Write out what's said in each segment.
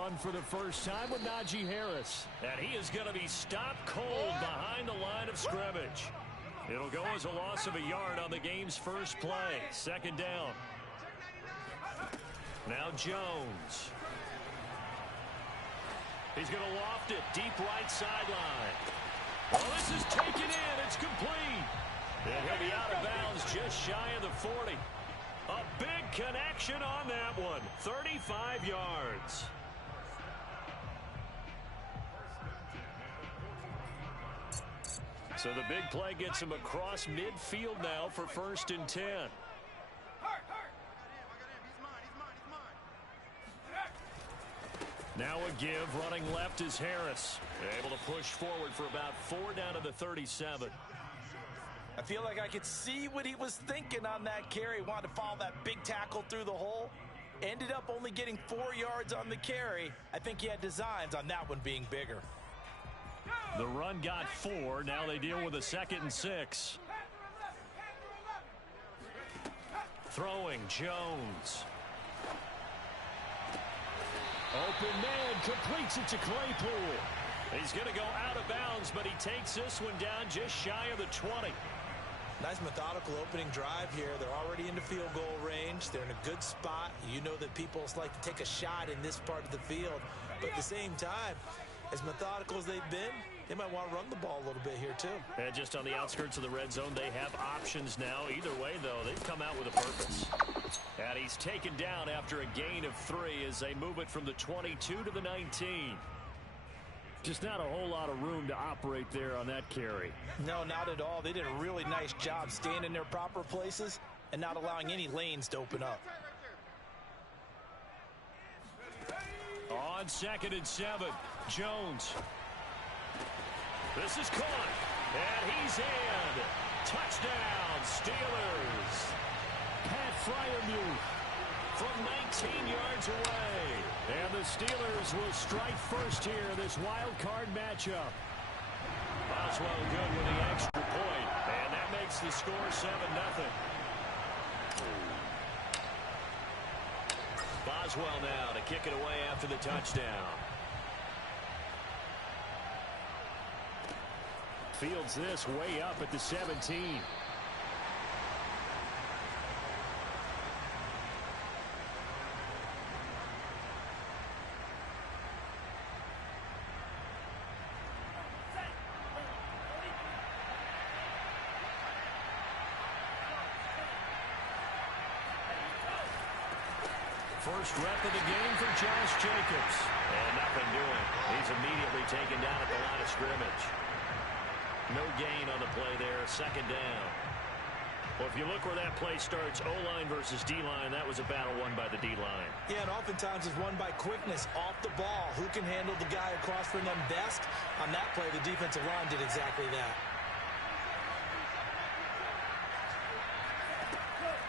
run for the first time with Najee Harris. And he is going to be stopped cold behind the line of scrimmage. It'll go as a loss of a yard on the game's first play. Second down. Now Jones. He's going to loft it deep right sideline. Well, this is taken in. It's complete. And he'll be out of bounds just shy of the 40. A big connection on that one. 35 yards. So the big play gets him across midfield now for 1st and 10. Now a give, running left is Harris. Able to push forward for about 4 down to the 37. I feel like I could see what he was thinking on that carry. Wanted to follow that big tackle through the hole. Ended up only getting 4 yards on the carry. I think he had designs on that one being bigger. The run got 4. Now they deal with a 2nd and 6. Throwing Jones. Open man, completes it to Claypool. He's going to go out of bounds, but he takes this one down just shy of the 20. Nice methodical opening drive here. They're already into field goal range. They're in a good spot. You know that people like to take a shot in this part of the field. But at the same time, as methodical as they've been, they might want to run the ball a little bit here too. And just on the outskirts of the red zone, they have options now. Either way, though, they've come out with a purpose. And he's taken down after a gain of 3 as they move it from the 22 to the 19. Just not a whole lot of room to operate there on that carry. No, not at all. They did a really nice job staying in their proper places and not allowing any lanes to open up. On 2nd and 7, Jones. This is caught, and he's in. Touchdown, Steelers. Pat Freiermuth from 19 yards away. And the Steelers will strike first here, this wild card matchup. Boswell good with the extra point, and that makes the score 7-0. Boswell now to kick it away after the touchdown. Fields this way up at the 17. First rep of the game for Josh Jacobs. And nothing doing. He's immediately taken down at the line of scrimmage. No gain on the play there. 2nd down. Well, if you look where that play starts, O-line versus D-line, that was a battle won by the D-line. Yeah, and oftentimes it's won by quickness off the ball. Who can handle the guy across from them best? On that play, the defensive line did exactly that.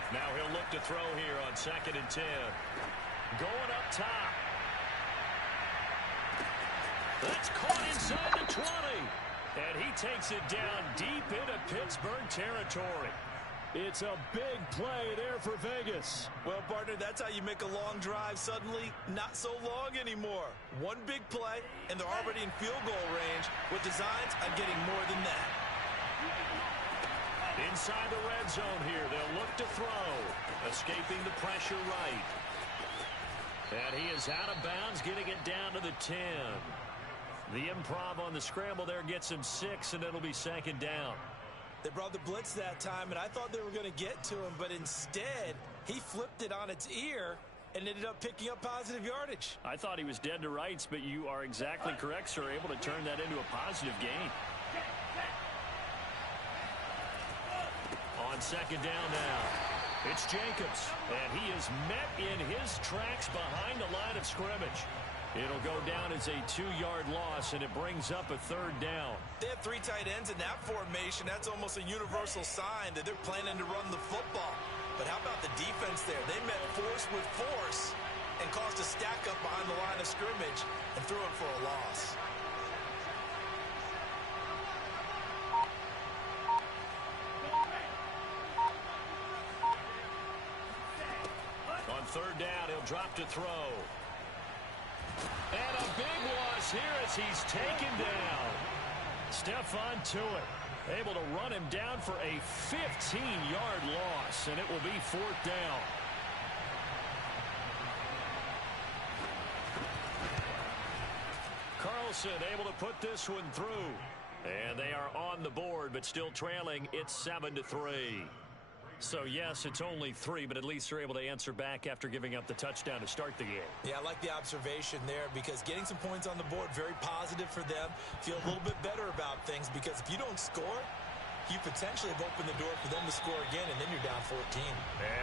Now he'll look to throw here on 2nd and 10. Going up top. That's caught inside the 20. And he takes it down deep into Pittsburgh territory. It's a big play there for Vegas. Well, partner, that's how you make a long drive suddenly not so long anymore. One big play, and they're already in field goal range with designs on getting more than that. Inside the red zone here, they'll look to throw. Escaping the pressure right. And he is out of bounds, getting it down to the 10. The improv on the scramble there gets him 6, and it'll be 2nd down. They brought the blitz that time, and I thought they were going to get to him, but instead, he flipped it on its ear and ended up picking up positive yardage. I thought he was dead to rights, but you are exactly correct, sir, able to turn that into a positive gain. On 2nd down now, it's Jacobs, and he is met in his tracks behind the line of scrimmage. It'll go down as a 2-yard loss, and it brings up a 3rd down. They have 3 tight ends in that formation. That's almost a universal sign that they're planning to run the football. But how about the defense there? They met force with force and caused a stack up behind the line of scrimmage and threw it for a loss. On 3rd down, he'll drop to throw. is here as he's taken down. Stephon Tuitt able to run him down for a 15-yard loss, and it will be 4th down. Carlson able to put this one through. And they are on the board, but still trailing. It's 7-3. So, yes, it's only 3, but at least they're able to answer back after giving up the touchdown to start the game. Yeah, I like the observation there because getting some points on the board, very positive for them. Feel a little bit better about things because if you don't score, you potentially have opened the door for them to score again, and then you're down 14.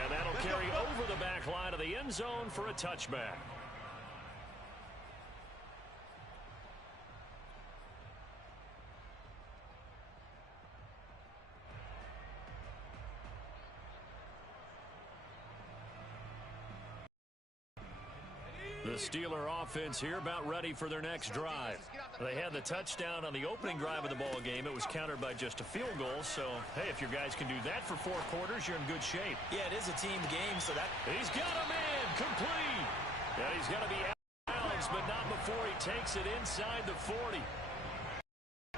And that'll carry over the back line of the end zone for a touchback. The Steeler offense here about ready for their next drive. They had the touchdown on the opening drive of the ball game. It was countered by just a field goal. So, hey, if your guys can do that for 4 quarters, you're in good shape. Yeah, it is a team game, so that... He's got a man complete. Yeah, he's got to be out of bounds, but not before he takes it inside the 40.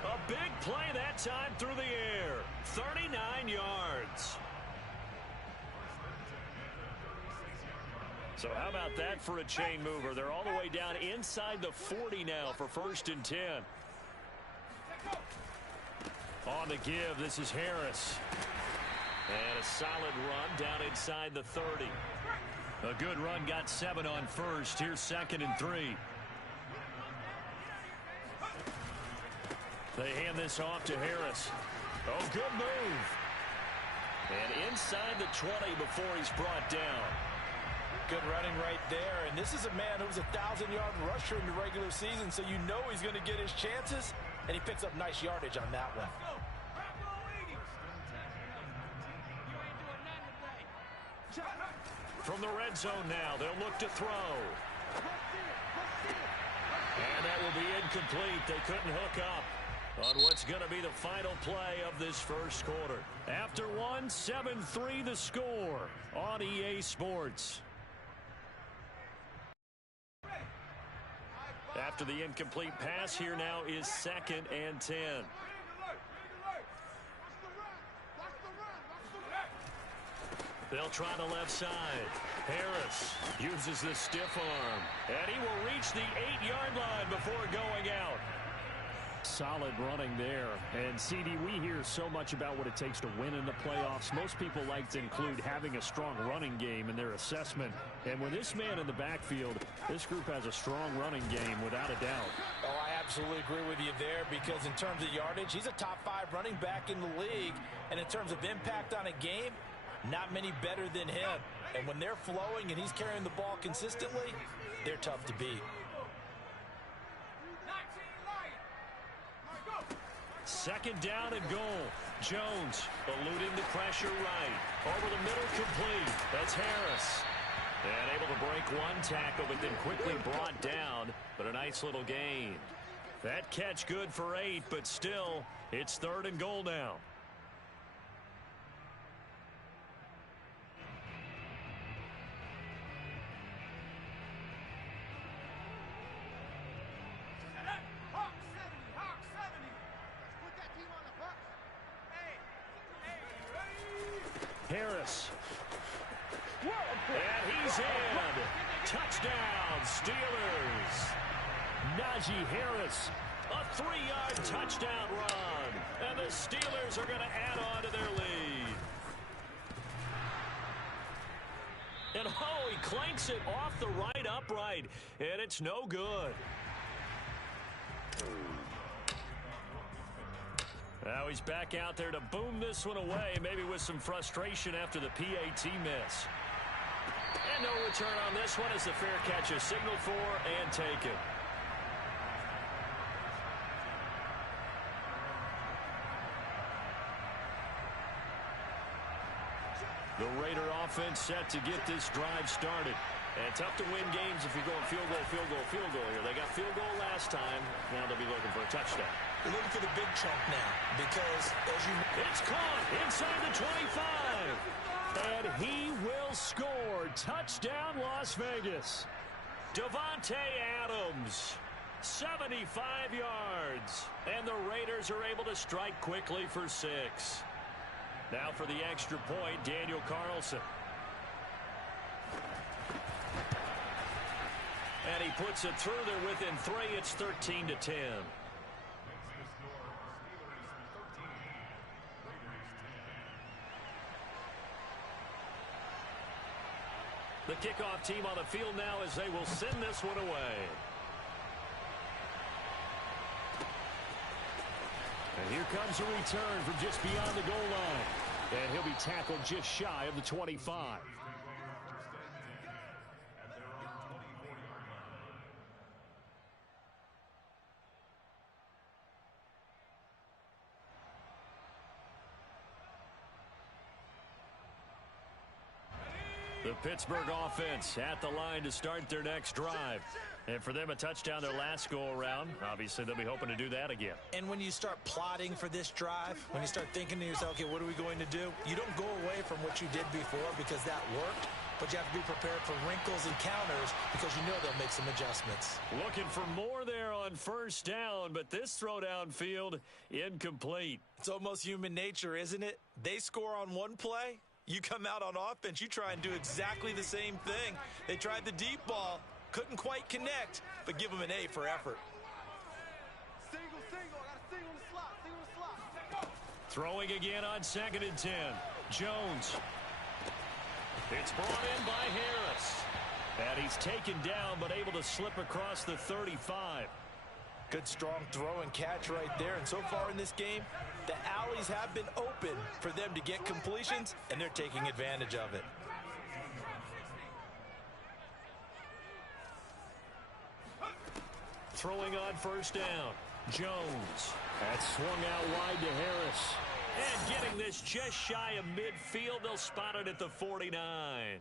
A big play that time through the air. 39 yards. So how about that for a chain mover? They're all the way down inside the 40 now for 1st and 10. On the give, this is Harris. And a solid run down inside the 30. A good run, got 7 on first. Here's 2nd and 3. They hand this off to Harris. Oh, good move. And inside the 20 before he's brought down. Good running right there, and this is a man who was a 1,000-yard rusher in the regular season, so you know he's going to get his chances, and he picks up nice yardage on that one. From the red zone now, they'll look to throw. And that will be incomplete. They couldn't hook up on what's going to be the final play of this first quarter. After one, 7-3 the score on EA Sports. After the incomplete pass, here now is 2nd and 10. They'll try the left side. Harris uses the stiff arm, and he will reach the 8-yard line before going out. Solid running there. And, CD, we hear so much about what it takes to win in the playoffs. Most people like to include having a strong running game in their assessment. And with this man in the backfield, this group has a strong running game without a doubt. Oh, I absolutely agree with you there because in terms of yardage, he's a top 5 running back in the league. And in terms of impact on a game, not many better than him. And when they're flowing and he's carrying the ball consistently, they're tough to beat. 2nd down and goal. Jones eluding the pressure right. Over the middle, complete. That's Harris. And able to break one tackle, but then quickly brought down. But a nice little gain. That catch good for 8, but still, it's 3rd and goal now. Harris. And he's in. Touchdown, Steelers. Najee Harris, a 3-yard touchdown run. And the Steelers are going to add on to their lead. And oh, he clanks it off the right upright. And it's no good. Now he's back out there to boom this one away, maybe with some frustration after the PAT miss. And no return on this one as the fair catch is signaled for and taken. The Raider offense set to get this drive started. And tough to win games if you're going field goal, field goal, field goal here. They got field goal last time. Now they'll be looking for a touchdown. They're looking for the big chunk now because, as you know, it's caught inside the 25. And he will score. Touchdown, Las Vegas. Davante Adams 75 yards. And the Raiders are able to strike quickly for 6. Now for the extra point, Daniel Carlson. And he puts it through there within 3. It's 13-10. The kickoff team on the field now as they will send this one away. And here comes a return from just beyond the goal line. And he'll be tackled just shy of the 25. The Pittsburgh offense at the line to start their next drive. And for them, a touchdown their last go-around. Obviously, they'll be hoping to do that again. And when you start plotting for this drive, when you start thinking to yourself, okay, what are we going to do? You don't go away from what you did before because that worked, but you have to be prepared for wrinkles and counters because you know they'll make some adjustments. Looking for more there on first down, but this throw downfield incomplete. It's almost human nature, isn't it? They score on one play. You come out on offense, you try and do exactly the same thing. They tried the deep ball, couldn't quite connect, but give them an A for effort. Single, I got a single in the slot, Throwing again on 2nd and 10. Jones. It's brought in by Harris. And he's taken down, but able to slip across the 35. Good strong throw and catch right there. And so far in this game, the alleys have been open for them to get completions, and they're taking advantage of it. Throwing on first down. Jones. That's swung out wide to Harris. And getting this just shy of midfield. They'll spot it at the 49.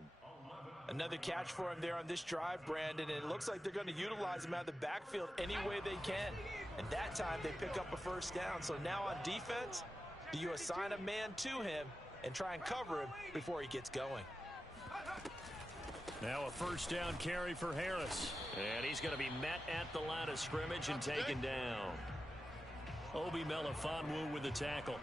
Another catch for him there on this drive, Brandon, and it looks like they're going to utilize him out of the backfield any way they can. And that time they pick up a first down. So now on defense, do you assign a man to him and try and cover him before he gets going? Now a first down carry for Harris. And he's going to be met at the line of scrimmage and taken down. Obi Melifonwu with the tackle.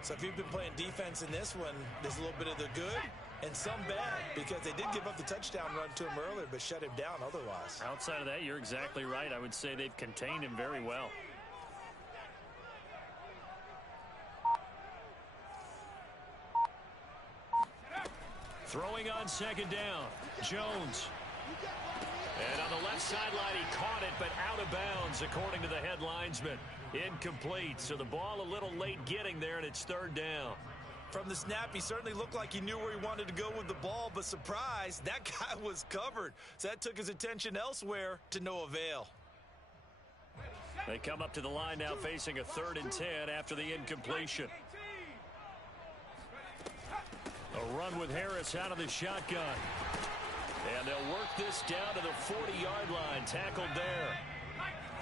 So if you've been playing defense in this one, there's a little bit of the good and some bad, because they did give up the touchdown run to him earlier, but shut him down otherwise. Outside of that, you're exactly right. I would say they've contained him very well. Throwing on 2nd down. Jones. And on the left sideline, he caught it, but out of bounds, according to the head linesman. Incomplete. So the ball a little late getting there, and it's 3rd down. From the snap, he certainly looked like he knew where he wanted to go with the ball, but surprise, that guy was covered. So that took his attention elsewhere to no avail. They come up to the line now facing a 3rd and 10 after the incompletion. A run with Harris out of the shotgun. And they'll work this down to the 40-yard line. Tackled there.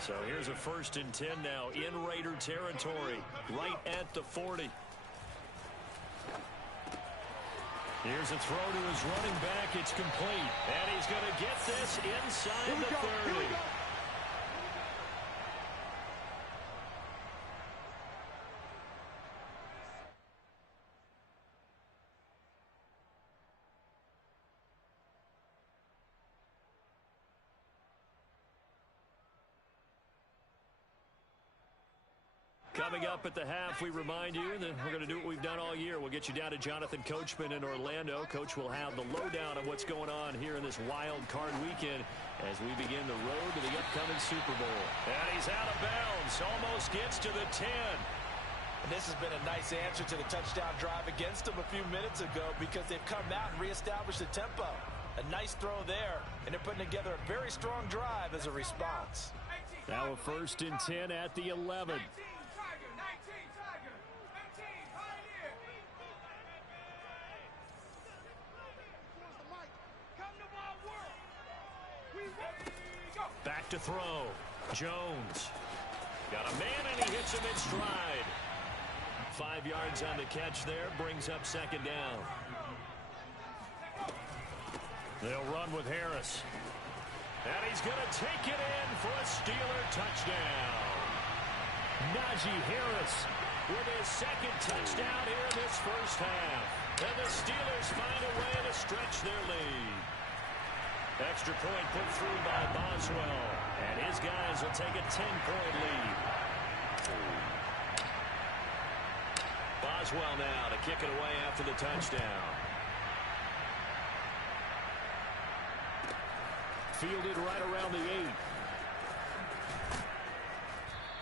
So here's a 1st and 10 now in Raider territory, right at the 40. Here's a throw to his running back. It's complete. And he's going to get this inside the 30. Coming up at the half, we remind you that we're going to do what we've done all year. We'll get you down to Jonathan Coachman in Orlando. Coach will have the lowdown of what's going on here in this wild card weekend as we begin the road to the upcoming Super Bowl. And he's out of bounds, almost gets to the 10. And this has been a nice answer to the touchdown drive against them a few minutes ago, because they've come out and reestablished the tempo. A nice throw there, and they're putting together a very strong drive as a response. Now a 1st and 10 at the 11. Back to throw. Jones. Got a man, and he hits him in stride. 5 yards on the catch there. Brings up 2nd down. They'll run with Harris. And he's going to take it in for a Steeler touchdown. Najee Harris with his second touchdown here in this first half. And the Steelers find a way to stretch their lead. Extra point put through by Boswell. And his guys will take a 10-point lead. Boswell now to kick it away after the touchdown. Fielded right around the 8.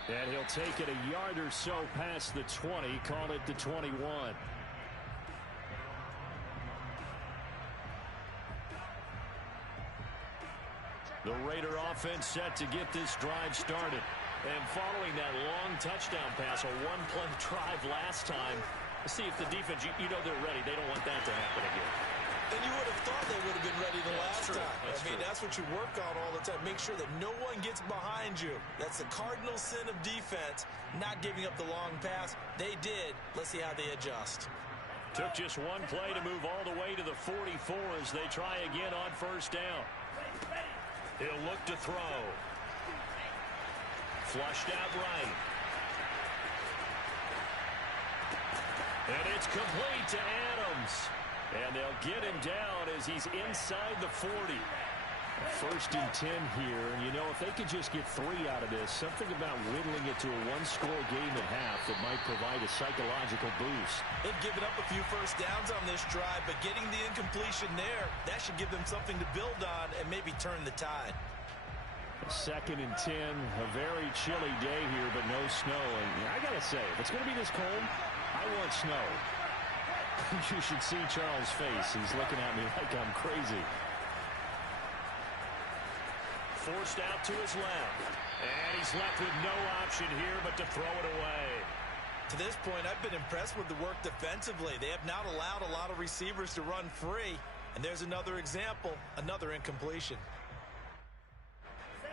And he'll take it a yard or so past the 20, call it the 21. The Raider offense set to get this drive started. And following that long touchdown pass, a one-play drive last time, see if the defense, you know they're ready. They don't want that to happen again. And you would have thought they would have been ready the last time. That's what you work on all the time. Make sure that no one gets behind you. That's the cardinal sin of defense, not giving up the long pass. They did. Let's see how they adjust. Took just one play to move all the way to the 44 as they try again on first down. He'll look to throw. Flushed out right. And it's complete to Adams. And they'll get him down as he's inside the 40. First and 10 here. And, you know, if they could just get 3 out of this, something about whittling it to a one-score game at half that might provide a psychological boost. They've given up a few first downs on this drive, but getting the incompletion there, that should give them something to build on and maybe turn the tide. Second and 10, a very chilly day here, but no snow. And I got to say, if it's going to be this cold, I want snow. You should see Charles' face. He's looking at me like I'm crazy. Forced out to his left. And he's left with no option here but to throw it away. To this point, I've been impressed with the work defensively. They have not allowed a lot of receivers to run free. And there's another example, another incompletion.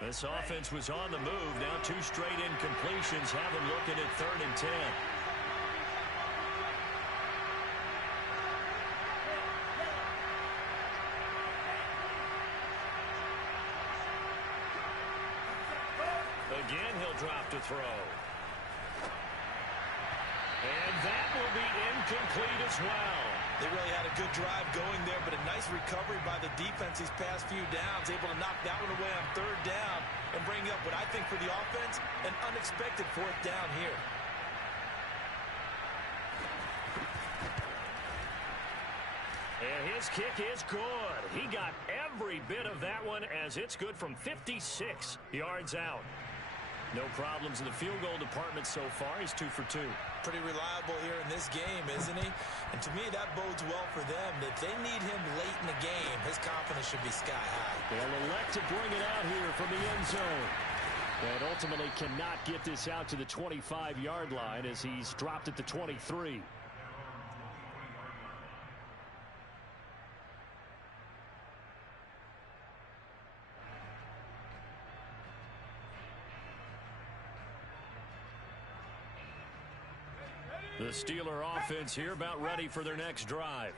This offense was on the move. Now 2 straight incompletions have them looking at 3rd and 10. Again, he'll drop to throw. And that will be incomplete as well. They really had a good drive going there, but a nice recovery by the defense these past few downs, able to knock that one away on 3rd down and bring up what I think for the offense, an unexpected 4th down here. And his kick is good. He got every bit of that one as it's good from 56 yards out. No problems in the field goal department so far. He's 2 for 2. Pretty reliable here in this game, isn't he? And to me, that bodes well for them. If they need him late in the game, his confidence should be sky high. They'll elect to bring it out here from the end zone. And ultimately cannot get this out to the 25-yard line as he's dropped at the 23. The Steeler offense here about ready for their next drive.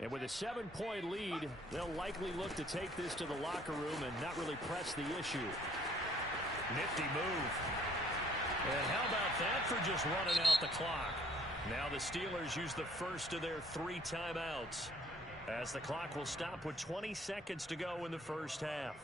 And with a 7-point lead, they'll likely look to take this to the locker room and not really press the issue. Nifty move. And how about that for just running out the clock? Now the Steelers use the first of their 3 timeouts as the clock will stop with 20 seconds to go in the first half.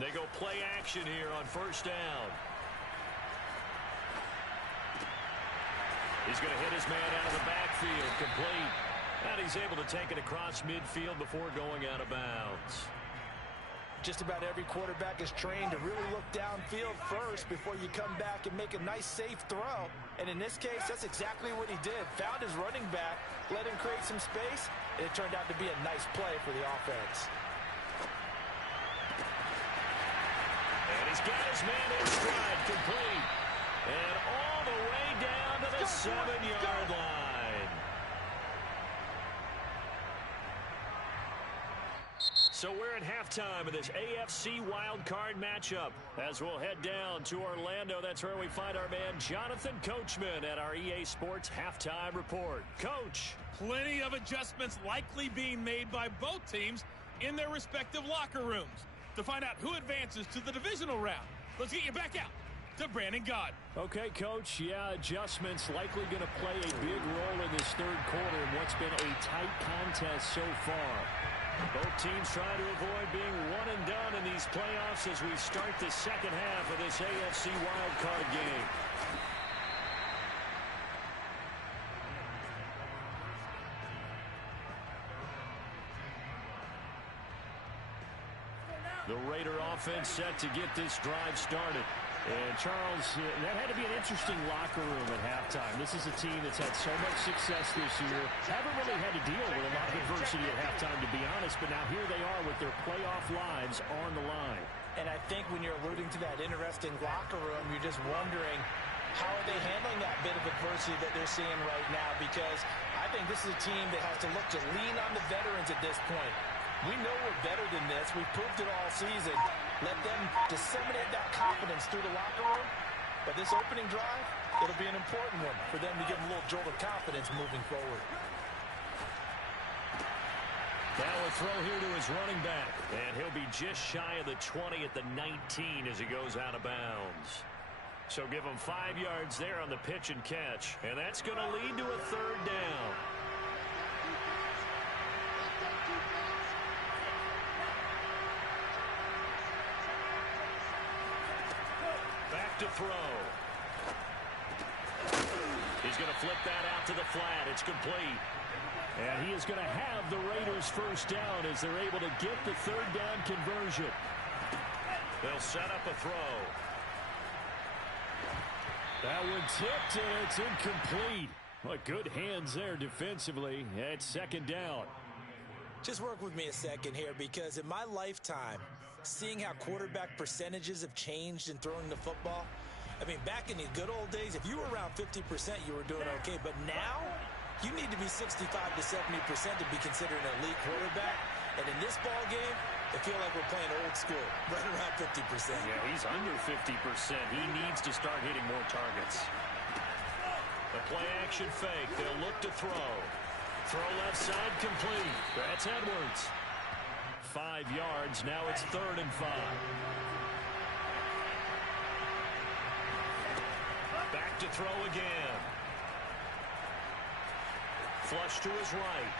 They go play action here on first down. He's going to hit his man out of the backfield, complete. And he's able to take it across midfield before going out of bounds. Just about every quarterback is trained to really look downfield first before you come back and make a nice, safe throw. And in this case, that's exactly what he did. Found his running back, let him create some space, and it turned out to be a nice play for the offense. And he's got his man in stride, complete. And all the way down to the 7-yard line. So we're at halftime of this AFC wildcard matchup. As we'll head down to Orlando, that's where we find our man Jonathan Coachman at our EA Sports Halftime Report. Coach. Plenty of adjustments likely being made by both teams in their respective locker rooms. To find out who advances to the divisional round, let's get you back out to Brandon Gaudin. Okay, Coach. Yeah, adjustments likely going to play a big role in this third quarter in what's been a tight contest so far. Both teams trying to avoid being one and done in these playoffs as we start the second half of this AFC wildcard game. The Raider offense set to get this drive started. And, Charles, that had to be an interesting locker room at halftime. This is a team that's had so much success this year. Haven't really had to deal with a lot of adversity at halftime, to be honest. But now here they are with their playoff lives on the line. And I think when you're alluding to that interesting locker room, you're just wondering how are they handling that bit of adversity that they're seeing right now? Because I think this is a team that has to look to lean on the veterans at this point. We know we're better than this. We've proved it all season. Let them disseminate that confidence through the locker room. But this opening drive, it'll be an important one for them to give them a little jolt of confidence moving forward. Now a throw here to his running back. And he'll be just shy of the 20 at the 19 as he goes out of bounds. So give him 5 yards there on the pitch and catch. And that's going to lead to a third down. To throw. He's going to flip that out to the flat. It's complete. And he is going to have the Raiders first down as they're able to get the third down conversion. They'll set up a throw. That one tipped and it's incomplete. What good hands there defensively at second down. Just work with me a second here, because in my lifetime, seeing how quarterback percentages have changed in throwing the football, I mean, back in the good old days, if you were around 50%, you were doing okay. But now, you need to be 65 to 70% to be considered an elite quarterback. And in this ball game, I feel like we're playing old school, right around 50%. Yeah, he's under 50%. He needs to start hitting more targets. The play-action fake. They'll look to throw. Throw left side complete. That's Edwards. 5 yards. Now it's 3rd and 5. Back to throw again. Flush to his right.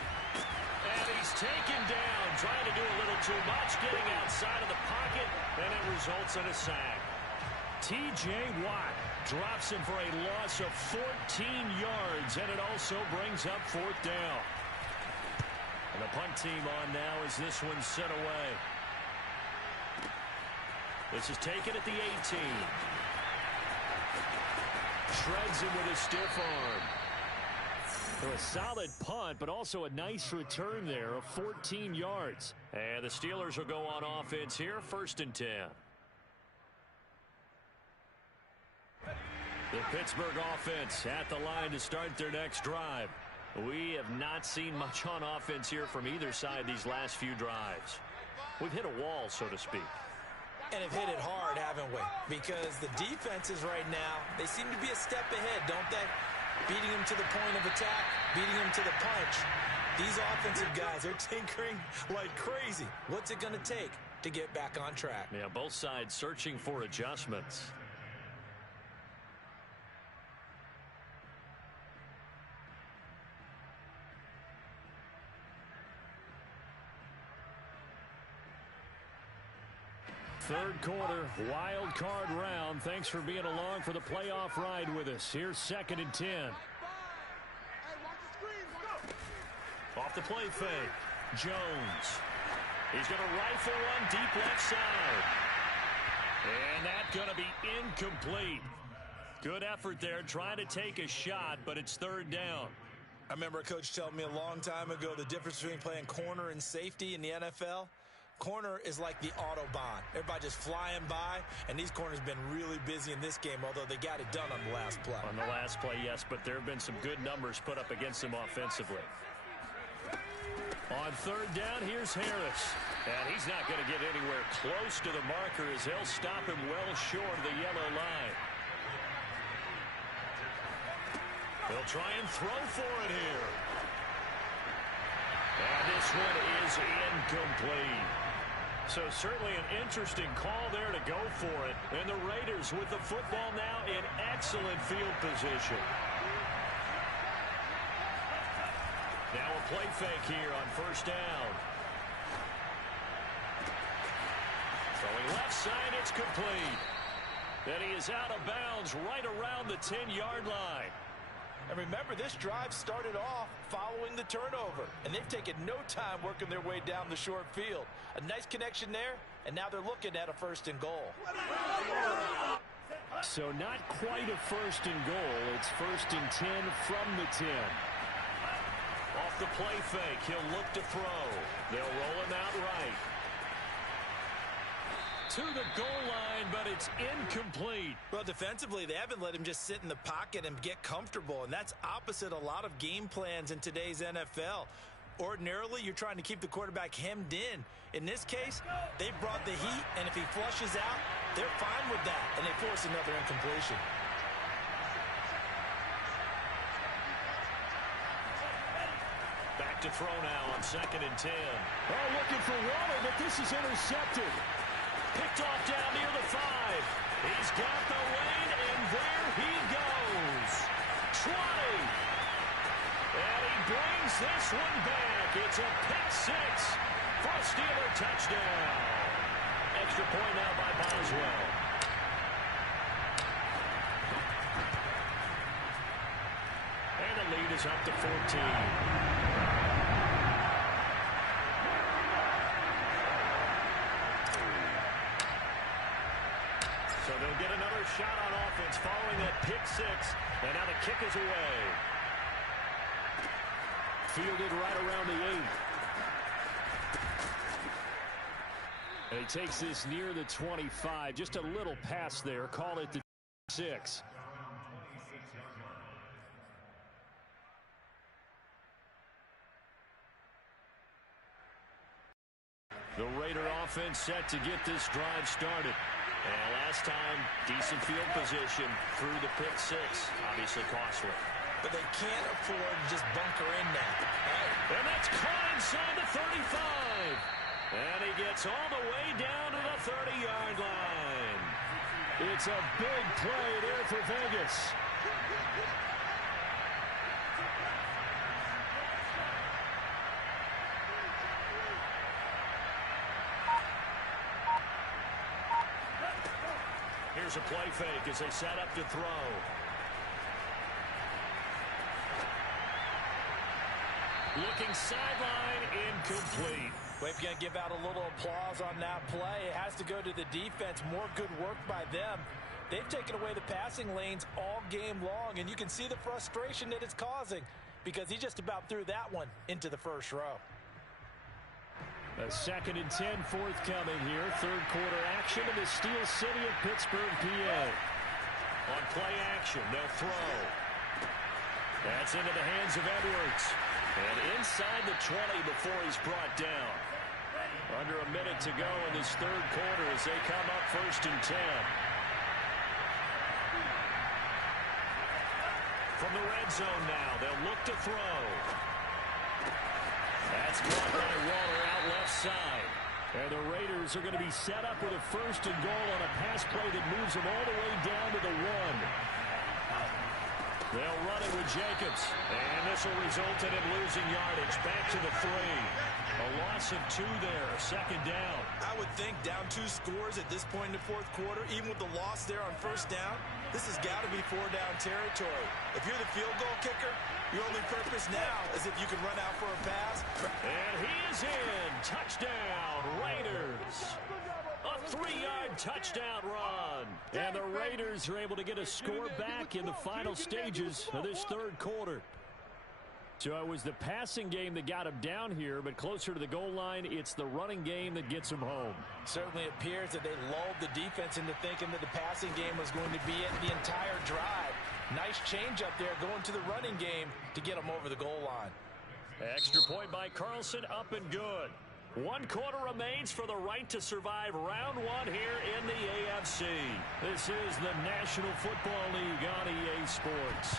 And he's taken down. Trying to do a little too much. Getting outside of the pocket. And it results in a sack. T.J. Watt drops him for a loss of 14 yards. And it also brings up 4th down. And the punt team on now as this one's set away. This is taken at the 18. Shreds him with a stiff arm. So a solid punt, but also a nice return there of 14 yards. And the Steelers will go on offense here, 1st and 10. The Pittsburgh offense at the line to start their next drive. We have not seen much on offense here from either side these last few drives. We've hit a wall, so to speak. And have hit it hard, haven't we? Because the defenses right now, they seem to be a step ahead, don't they? Beating them to the point of attack, beating them to the punch. These offensive guys are tinkering like crazy. What's it going to take to get back on track? Yeah, both sides searching for adjustments. Third quarter, wild card round. Thanks for being along for the playoff ride with us. Here's 2nd and 10. Off the play fake. Jones. He's going to rifle one deep left side. And that's going to be incomplete. Good effort there, trying to take a shot, but it's 3rd down. I remember a coach telling me a long time ago the difference between playing corner and safety in the NFL. Corner is like the Autobahn. Everybody just flying by, and these corners have been really busy in this game, although they got it done on the last play. On the last play, yes, but there have been some good numbers put up against them offensively. On third down, here's Harris. And he's not going to get anywhere close to the marker as they'll stop him well short of the yellow line. They'll try and throw for it here. And this one is incomplete. So certainly an interesting call there to go for it. And the Raiders with the football now in excellent field position. Now a play fake here on first down. Throwing left side, it's complete. And he is out of bounds right around the 10-yard line. And remember, this drive started off following the turnover. And they've taken no time working their way down the short field. A nice connection there, and now they're looking at a 1st and goal. So not quite a 1st and goal. It's 1st and 10 from the 10. Off the play fake, he'll look to throw. They'll roll him out right. To the goal line, but it's incomplete. Well, defensively, they haven't let him just sit in the pocket and get comfortable, and that's opposite a lot of game plans in today's NFL. Ordinarily, you're trying to keep the quarterback hemmed in. In this case, they brought the heat, and if he flushes out, they're fine with that, and they force another incompletion. Back to throw now on 2nd and 10. Oh, looking for Waller, but this is intercepted. Picked off down near the 5. He's got the lane, and there he goes. 20. And he brings this one back. It's a pick 6 for a Steeler touchdown. Extra point now by Boswell. And the lead is up to 14. So they'll get another shot on offense following that pick 6. And now the kick is away. Fielded right around the 8. And he takes this near the 25. Just a little pass there. Call it the 6. The Raider offense set to get this drive started. And last time, decent field position through the pick 6. Obviously costly. But they can't afford to just bunker in now. Right? And that's caught inside the 35. And he gets all the way down to the 30-yard line. It's a big play there for Vegas. Here's a play fake as they set up to throw. Looking sideline, incomplete. Well, if you're going to give out a little applause on that play, it has to go to the defense. More good work by them. They've taken away the passing lanes all game long, and you can see the frustration that it's causing because he just about threw that one into the first row. A 2nd and 10 forthcoming here. Third quarter action in the Steel City of Pittsburgh, PA. On play action, they'll throw. That's into the hands of Edwards. And inside the 20 before he's brought down. Under a minute to go in this third quarter as they come up 1st and 10. From the red zone now, they'll look to throw. That's caught by Waller out left side. And the Raiders are going to be set up with a 1st and goal on a pass play that moves them all the way down to the 1. They'll run it with Jacobs. And this will result in him losing yardage. Back to the 3. A loss of 2 there. 2nd down. I would think down 2 scores at this point in the fourth quarter, even with the loss there on 1st down, this has got to be 4-down territory. If you're the field goal kicker, your only purpose now is if you can run out for a pass. And he is in. Touchdown, Raiders. A 3-yard touchdown run. And the Raiders are able to get a score back in the final stages of this third quarter. So it was the passing game that got him down here, but closer to the goal line, it's the running game that gets him home. Certainly appears that they lulled the defense into thinking that the passing game was going to be it the entire drive. Nice change up there going to the running game to get them over the goal line. Extra point by Carlson, up and good. 1 quarter remains for the right to survive round 1 here in the AFC. This is the National Football League on EA Sports.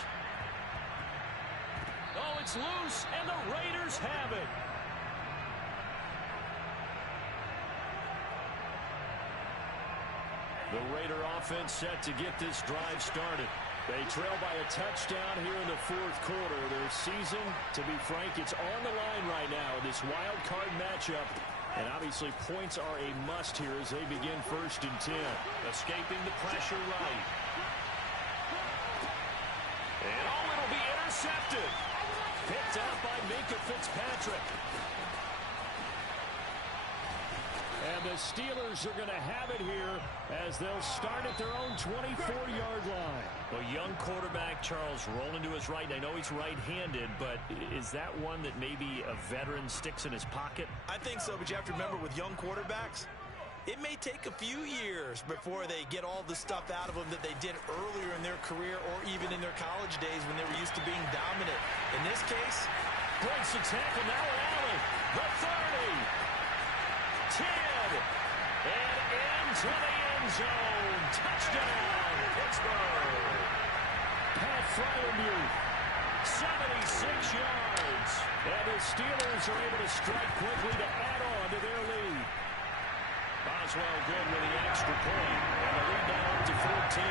Oh, it's loose, and the Raiders have it. The Raider offense set to get this drive started. They trail by a touchdown here in the 4th quarter. Their season, to be frank, it's on the line right now in this wild card matchup. And obviously points are a must here as they begin 1st and 10. Escaping the pressure right. And oh, it'll be intercepted. Picked up by Minkah Fitzpatrick. And the Steelers are going to have it here as they'll start at their own 24-yard line. Well, young quarterback Charles rolling to his right. I know he's right-handed, but is that one that maybe a veteran sticks in his pocket? I think so, but you have to remember with young quarterbacks, it may take a few years before they get all the stuff out of them that they did earlier in their career or even in their college days when they were used to being dominant. In this case, breaks the tackle now, Allen. The 30. 10, and into the end zone. Touchdown, Pittsburgh. Pat Fryermuth, 76 yards. And the Steelers are able to strike quickly to add on to their lead. Boswell good with the extra point, and the lead now up to 14.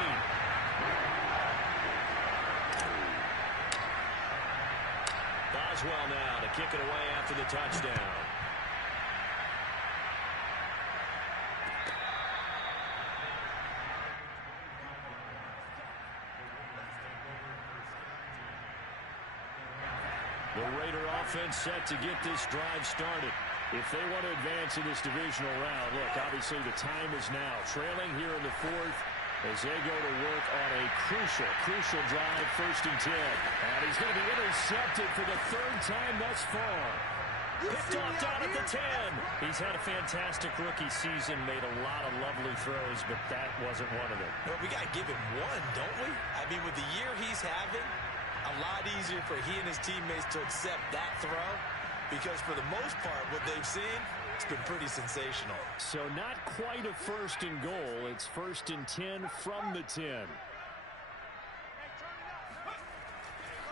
Boswell now to kick it away after the touchdown. The Raider offense set to get this drive started. If they want to advance in this divisional round, look, obviously the time is now. Trailing here in the 4th as they go to work on a crucial drive, 1st and 10. And he's going to be intercepted for the 3rd time thus far. Picked off down at the 10. He's had a fantastic rookie season, made a lot of lovely throws, but that wasn't one of them. Well, we got to give him one, don't we? I mean, with the year he's having, a lot easier for he and his teammates to accept that throw because for the most part, what they've seen, it's been pretty sensational. So not quite a 1st and goal. It's 1st and 10 from the 10.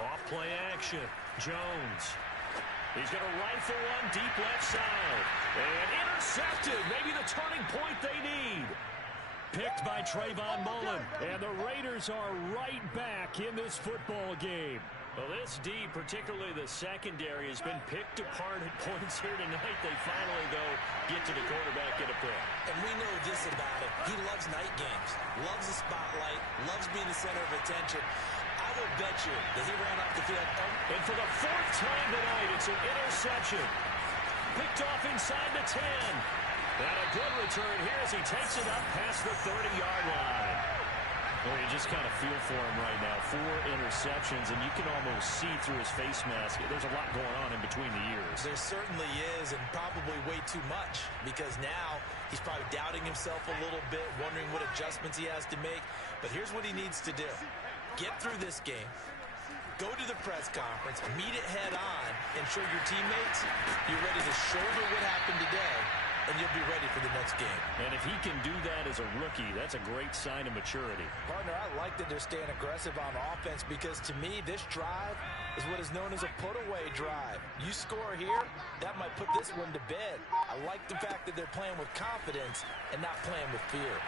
Off play action. Jones. He's going to rifle one deep left side. And intercepted. Maybe the turning point they need. Picked by Trayvon Mullen. And the Raiders are right back in this football game. Well, this D, particularly the secondary, has been picked apart at points here tonight. They finally, though, get to the quarterback in a pick. And we know this about him. He loves night games, loves the spotlight, loves being the center of attention. I will bet you that he ran off the field. And for the 4th time tonight, it's an interception. Picked off inside the 10. And a good return here as he takes it up past the 30-yard line. Well, you just kind of feel for him right now. 4 interceptions, and you can almost see through his face mask. There's a lot going on in between the ears. There certainly is, and probably way too much, because now he's probably doubting himself a little bit, wondering what adjustments he has to make. But here's what he needs to do. Get through this game. Go to the press conference, meet it head on, and show your teammates you're ready to shoulder what happened today, and you'll be ready for the next game. And if he can do that as a rookie, that's a great sign of maturity. Partner, I like that they're staying aggressive on offense because, to me, this drive is what is known as a put-away drive. You score here, that might put this one to bed. I like the fact that they're playing with confidence and not playing with fear.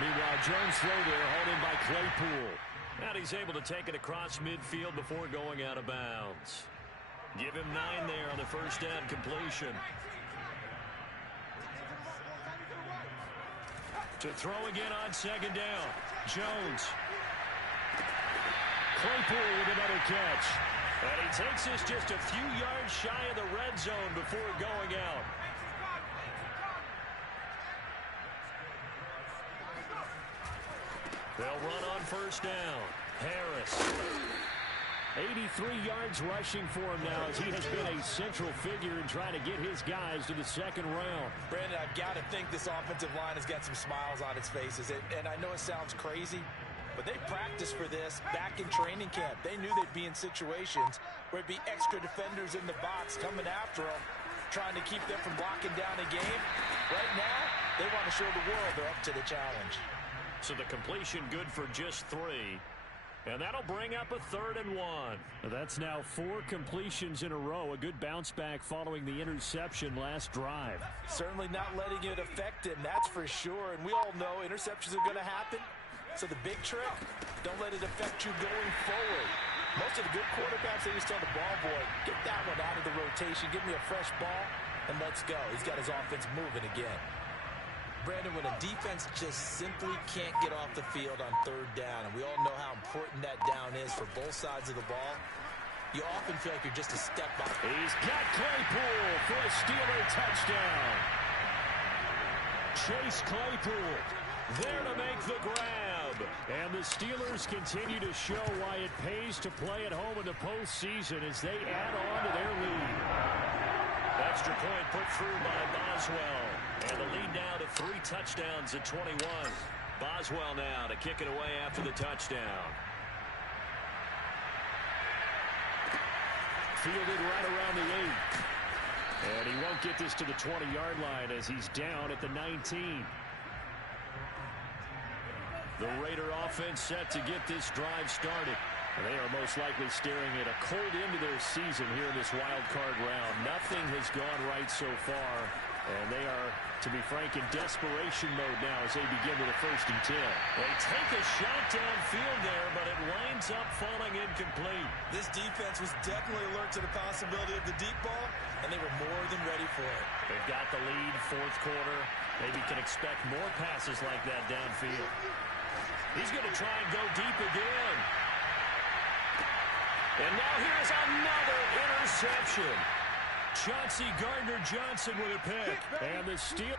Meanwhile, Jones throw there, hauled in by Claypool. And he's able to take it across midfield before going out of bounds. Give him 9 there on the first down completion. To throw again on 2nd down. Jones. Claypool with another catch. And he takes this just a few yards shy of the red zone before going out. They'll run on first down. Harris. 83 yards rushing for him now as he has been a central figure in trying to get his guys to the 2nd round. Brandon, I've got to think this offensive line has got some smiles on its faces. And I know it sounds crazy, But they practiced for this back in training camp. They knew they'd be in situations where it'd be extra defenders in the box coming after them, trying to keep them from locking down a game. Right now, they want to show the world they're up to the challenge. So the completion good for just 3. And that'll bring up a 3rd and 1. That's now 4 completions in a row. A good bounce back following the interception last drive. Certainly not letting it affect him, that's for sure. And we all know interceptions are going to happen. So the big trick, don't let it affect you going forward. Most of the good quarterbacks, they just tell the ball boy, get that one out of the rotation, give me a fresh ball, and let's go. He's got his offense moving again. Brandon, when a defense just simply can't get off the field on 3rd down, and we all know how important that down is for both sides of the ball, you often feel like you're just a step back. He's got Claypool for a Steeler touchdown. Chase Claypool there to make the grab. And the Steelers continue to show why it pays to play at home in the postseason as they add on to their lead. Extra point put through by Boswell. And the lead now to 3 touchdowns at 21. Boswell now to kick it away after the touchdown. Fielded right around the 8. And he won't get this to the 20-yard line as he's down at the 19. The Raider offense set to get this drive started. And they are most likely staring at a cold end to their season here in this wild card round. Nothing has gone right so far. And they are, to be frank, in desperation mode now as they begin with a 1st and 10. They take a shot downfield there, but it winds up falling incomplete. This defense was definitely alert to the possibility of the deep ball, and they were more than ready for it. They've got the lead, 4th quarter. Maybe can expect more passes like that downfield. He's going to try and go deep again. And now here's another interception. Chauncey Gardner-Johnson with a pick. And the Steelers